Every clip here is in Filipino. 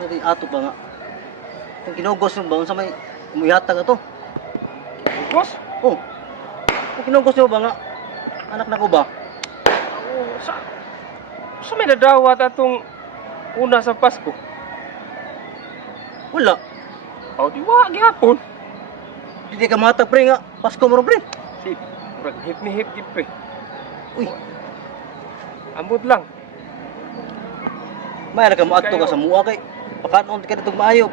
Nari ato ba nga? Kung kinugos yung baon sa may umuyatag ato. Boss? Oh. Kung kinugos nyo ba nga? Anak na ko ba? Oo, sa may nadawat atong una sa Pasko. Wala. O, di wa, gihapon. Hindi ka matag pre nga. Pasko mo rin pre. Si, murag hip ni hip gid pre. Uy. Ambot lang. May ka maadto ka sa mua kay. Pakanon ka ditong maayo.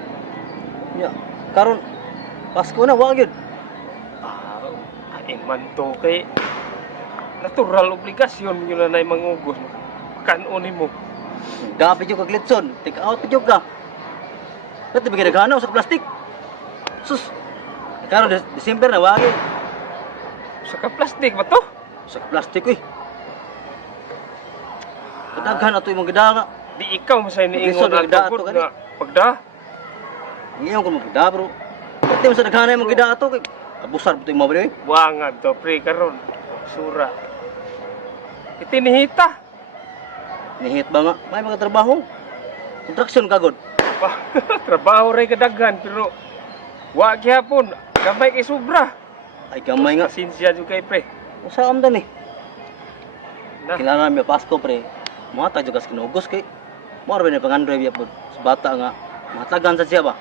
Nya. Karon Pasko na wa gyud. Ain man to kay natural obligasyon yun na mangugos. Kanon mo. Dapat yung kaglitson. Take out yung ka. Dati bigyan naghanaw sa plastic. Sus. Karon December na wa gyud. Sa plastic ba to? Sa plastic eh. Kadaghan ato yung mga gidanga. Di ikaw masay Obligasyon, niingon ang nagdato tugod ka ni. nga pagda. Ngayon ko magda bro. Dati mo sa daghanay mga gidanga ato kay abusar buto yung mga bro. Buangan to pre karon. Sura. Itinihita. Nihit ba nga? May mga trabaho. Kontraksyon kagod. Trabaho ray kadaghan pero wa gyapon. Gamay kay sobra. Ay gamay nga. Sinsya jud kay pre. Usa amdan eh. Na. Kilala mi Pasko pre. Mga tayo kas kinugos kay. Moro ba ni pangandoy biya po sa bata nga. Matagan sa siya ba?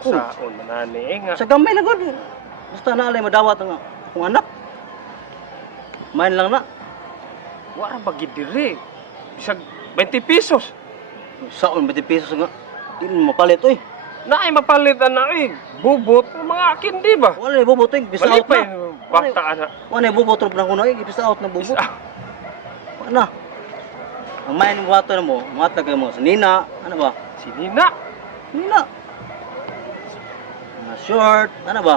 Saon manani nga. Sa gamay na gud. Basta na alay madawat nga akong anak. Main lang na. Wa ra bagid diri. Bisag 20 pesos. Saon 20 pesos nga. Di mo mapalit oy. Naay mapalit ana bubot ng mga akin di ba? Wala na bubot oy. Bisa out Malipay na. bata ana. Wala na bubot ro na kuno oy. Bisa out na bubot. Isa. Ano? Ang main mo wato na mo. Matag mo sa Nina. Ano ba? Sinina. Nina. Mga short. Ano ba?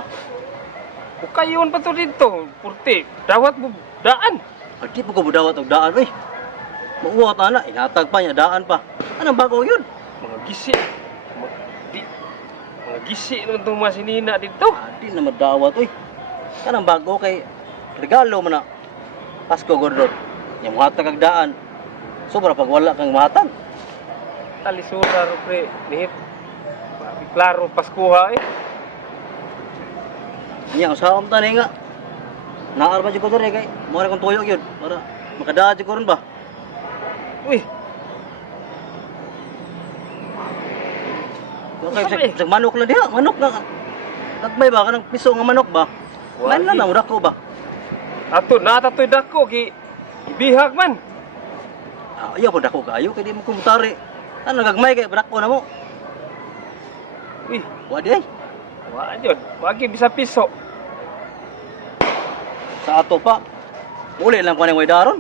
Ukayon pa to dito. Purti. Dawat mo daan. Di po ko budawat og daan oy. Mauwat ana, inatag pa niya daan pa. Anong bago yun? Mga gisi. Mga gisi naman itong mga sinina dito. Di na madawat oy. Kanang bago kay regalo mo na. Pasko gordon. Yang muhatag ang daan. Sobra pag wala kang mahatag. Talisura ro pre. Nihit. Klaro Paskuha eh. Nya usaha ta ni nga. Naar ba jud ko dere kay mo ra kong tuyo gyud para makadaan jud ko ron ba. Uy. Okay, sa manok lang diha, manok na. Nagmay ba kanang piso nga manok ba? Man lang na dako ba? Ato natatoy dako ibihag man. Ayaw po dako kayo kay di mo kumutari. Ano gagmay kay dako na mo? Uy, Wadi ay. wa jud. Wagi bisa piso. Sa ato pa. Uli lang ko nang way daron.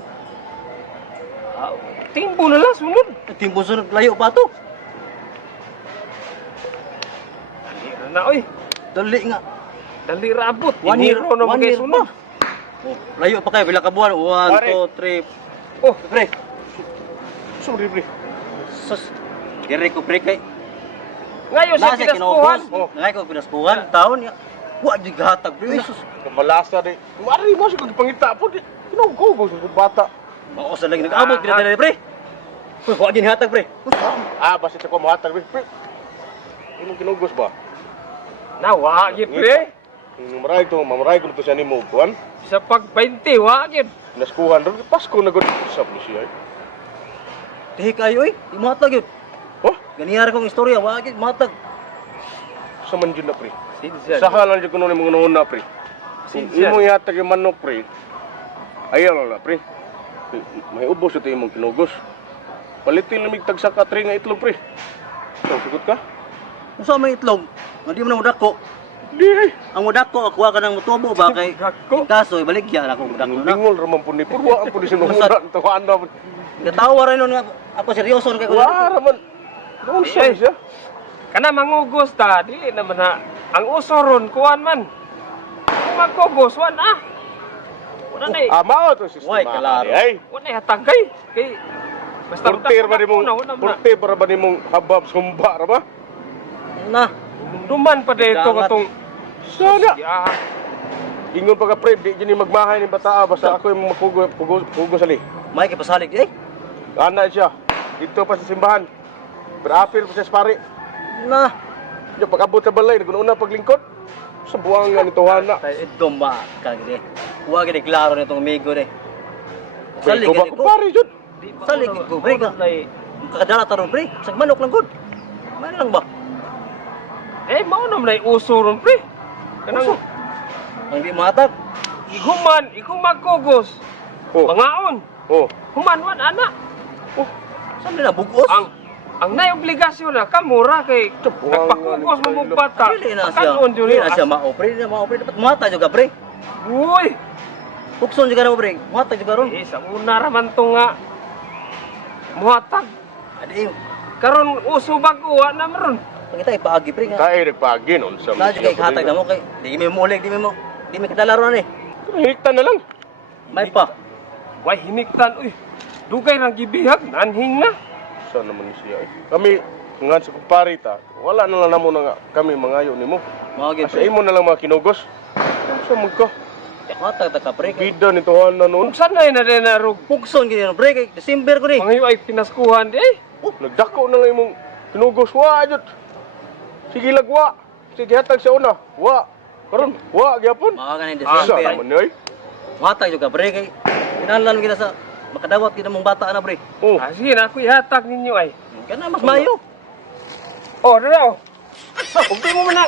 Timbo na lang sunod. Timpo sunod layo pa to. Dali ra na oy. Dali nga. Dali ra abot. 1 year Iniro na one magay year sunod. pa. Oh, layo pa kayo pila ka buwan? 1 Pare. 2 3. Oh, Pre. sorry pre. Sus. Dire ko pre kay. Ngayon sa Nasa pinaskuhan. kinugos. Ngay ko pinaskuhan taon ya. Wa di gahatag pre. Sus. Malasa di. Mari mo siya kung pangita po di. Kinugugos sa bata. Mao sa lagi nag-abot kita dire pre. Uy, wa din hatag pre. Basta ko mahatag. Pre. Inong kinugos ba? Nawa gid pre. Mamaray ko nito siya ni mo. Buwan. Sa pag 20 wa gid. Naskuhan rin. Pasko na gud sa siya. Dihi kayo oy. Di mo hatag yun. Oh, Ganiyara kong istorya. Wa gid matag. sa man dyan na pre. Sinsya. Sa halan dyan ko nung mga nauna pre. Kung Sinsya. imo yatag yung manok pre. Ayaw lang pre. May ubos ito imong kinugos. Palitin lamig tag sa katri nga itlog pre. So, sugot ka? Usa may itlog. Nga di mo na mudako. Di ay. Ang mudako ako ka nang mutubo ba kay Dako. kaso ibaligya ako mudako na. Bingol raman po ni Purwa. Ang po ni sinuhunan. Tawaan na. Gatawa rin nun nga ako seryoso kay ko. Wala raman. Doon siya siya. Kana mangugos ta, dili naman na ang usoron kuan man. Kung magkugos wan Wala na Mao to sistema. Uy, kalaro. Ay. wala hatagay. Kay basta Purtir ba ni mong wala na. purtir para ba ni mong habab sumba ra ba? Na. Duman pa dito Dagat. katong Sana. ya. Ingon pa ka pre, di dyan yung magmahay ni bata basta ako yung magpugo sa li. May kay pasalig di ay. Ana siya. Dito pa sa simbahan. Apir-apir pa siya sa pare. Na, Yung pag-abot sa balay, naguna paglingkod. Sa buwangan ni Tuhana. tayo idumba ka gini. Huwag gini klaro nitong amigo ni. Salig Ko ba gini ko ko. pare jud? Salig gini ko, pre. Kakadala taron, pre. Sag manok lang gud. Mano lang ba? Eh, mao naman ay uso ron, pre. Kanang Ang di matag. iguman, ikaw magkugos. Oh. Pangaon. Oh. Humanwan, anak. Saan din na bugos? Ang naobligasyon na kamura kay Tapuangan nagpakugos ni mo mong Pailo. bata. Dili na siya. Kanon yun Dili na yun. siya mao, pre. Dili na mao, pre. Dapat mata juga, pre. Uy! Pukson juga na mo, pre. Mata juga ron. Eh, sa una raman to nga. Muhatag. Adi, Karon uso baguha na maron. pag kita ipaagi, pre. Nga. Kaya nagpagi nun sa Na juga ihatag na mo kay. Di mi mulig, di mi mo. Di mi kadala ron ni. Hiktan na lang. May pa. Way hiniktan, uy. Dugay rang gibihag, nanhing na. Saan naman siya eh. Kami, nga sa kumpare ta, wala na lang namo na nga kami mangayo ni mo. Mao gid, Sa pre. imo na lang mga kinugos. Sa magka. Matag ta ka, pre. Kay Bida ni Tuhana nun. Kung saan na yun na rin na rug. pukson gini ron, pre. Kay December ko ni. Mga yu ay pinaskuhan di eh. Nagdako na lang imong kinugos. Wa, jud. Sige lagwa. Sige hatag sa una. Wa. Karon, wa gyapon. Mao ganin Sa December. naman ni ay. Matag juga, pre. Kay kinahanglan gina sa makadawat gid mong bata na, pre. Oh. Ah, sige na, ako ihatag ninyo ay. Kana mas mayo. Oh, dada oh. Huwag di mo man na.